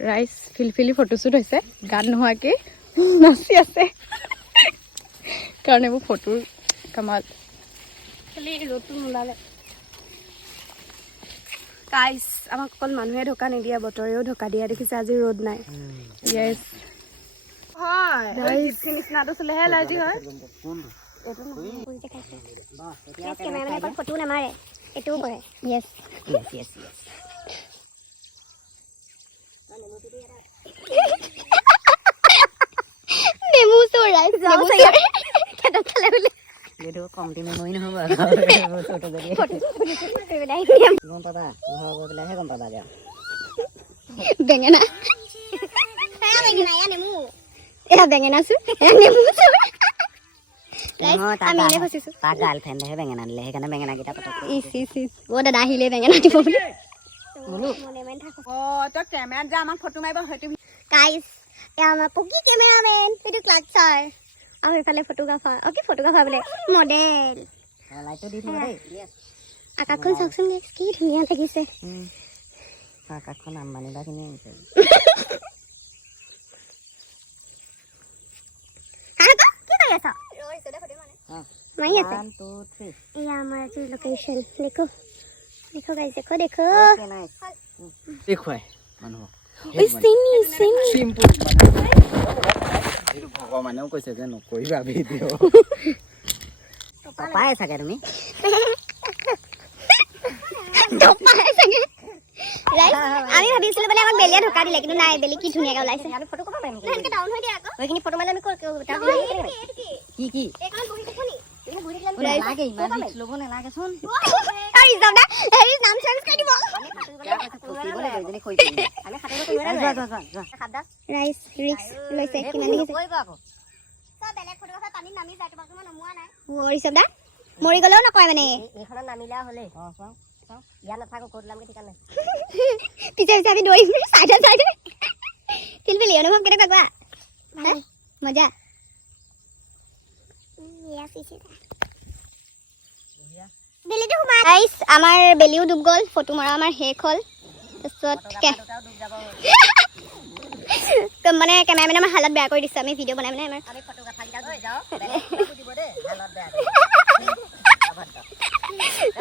rice ফিলফিলি photoshoot হৈছে গান নোহোৱাকৈ নাচি আছে কাৰণ এইবোৰ ফটোৰ কামাল খালি ৰ'দটো নোলালে গাইছ আমাক অকল মানুহে ঢকা নিদিয়ে বতৰেও ঢকা দিয়ে দেখিছে আজি ৰ'দ নাই য়েছ হয় নিচিনাটো চুলেহে এলাৰ্জি হয় কেমেৰামেনে অকল ফটো নামাৰে এইটোও কৰে য়েছ য়েছ য়েছ য়েছ নেমু চৰাই নেমু চৰাই কেটা খালে বোলে এইটো কমটি মেমৰি নহ'ব ফটো যদি গম পাবা ঘৰ গৈ পেলাইহে গম পাবা আৰু বেঙেনা নেমু এয়া বেঙেনা চু নেমু চৰাই আমি এনে ফচিছো তাৰ গাৰ্লফ্ৰেণ্ডেহে বেঙেনা দিলে সেইকাৰণে বেঙেনাকেইটা পটক ইচ ইচ ইচ অ' দাদা আহিলে বেঙেনা দিব বুলি তই কেমেৰাত যে আমাক ফটো মাৰিব হয়তো গাইছ এয়া আমাৰ পকি কেমেৰামেন এইটো ক্লাটচাৰ আৰু এইফালে ফটোগ্ৰাফাৰ অ' কি ফটোগ্ৰাফাৰ বোলে মডেল লাইটটো দি থ'ব দেই আকাশখন চাওকচোন গাইছ কি ধুনীয়া লাগিছে আকাশখন আম্বানী বা কিনি আনিছে माही আছে 1 2 3 ये हमारा जो लोकेशन देखो देखो गाइस देखो देखो দেখুৱাই মানুহ ওই সিমি সিমি সিম্পল এই ভগৱানেও কৈছে যে নকৰিবা ভিডিঅ' পাপাই চাগে তুমি পাপাই চাগে গাইস আমি ভাবিছিলো মানে আমাক বেলিয়া ঢকা দিলে কিন্তু নাই বেলি কি ধুনিয়াকে ওলাইছে আমি ফটো কপা পাইম এনেকে ডাউন হৈ দিয়া আকৌ ওইখিনি ফটো মানে আমি কি কি এইখন বহি দেখুনি নালাগে ইমান ৰিস্ক ল'ব নালাগেচোন আৰে যাওদা হেৰি নাম চেঞ্জ কৰি দিব ৰাইস ৰিস্ক লৈছে কিমান দেখিছে সব বেলেগ ফটোগ্ৰাফাৰ পানী নামি যায় তোমাক মই নমুৱা নাই ওৰি সবদা মৰি গলেও নকয় মানে এইখন নামিলা হলে ইয়াত নাথাকো ক'ত লামকে ঠিকা নাই পিছে পিছে আমি দৌৰিম সাইডে সাইডে ফিলফিলি অনুভৱ কেনেকুৱা কোৱা মজা বেলিটো সোমাই গাইস আমাৰ বেলিও ডুব গ'ল ফটো মাৰা আমাৰ শেষ হ'ল তাৰপিছত মানে কেমেৰামেনে আমাৰ হালত বেয়া কৰি দিছে আমি ভিডিঅ' বনাই মানে আমি ফটোগ্ৰাফাৰ গিটা গৈ যাও দিব দে হালত বেয়া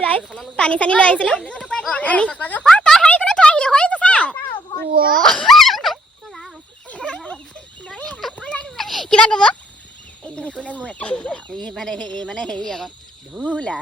ৰাইট পানী চানি লৈ আহিছিলো আমি তা হেৰি কৰি থৈ আহিলো হৈ গৈছা কিবা ক'ব এই তুমি কোনে মই এই মানে হেৰি আকৌ ধুলা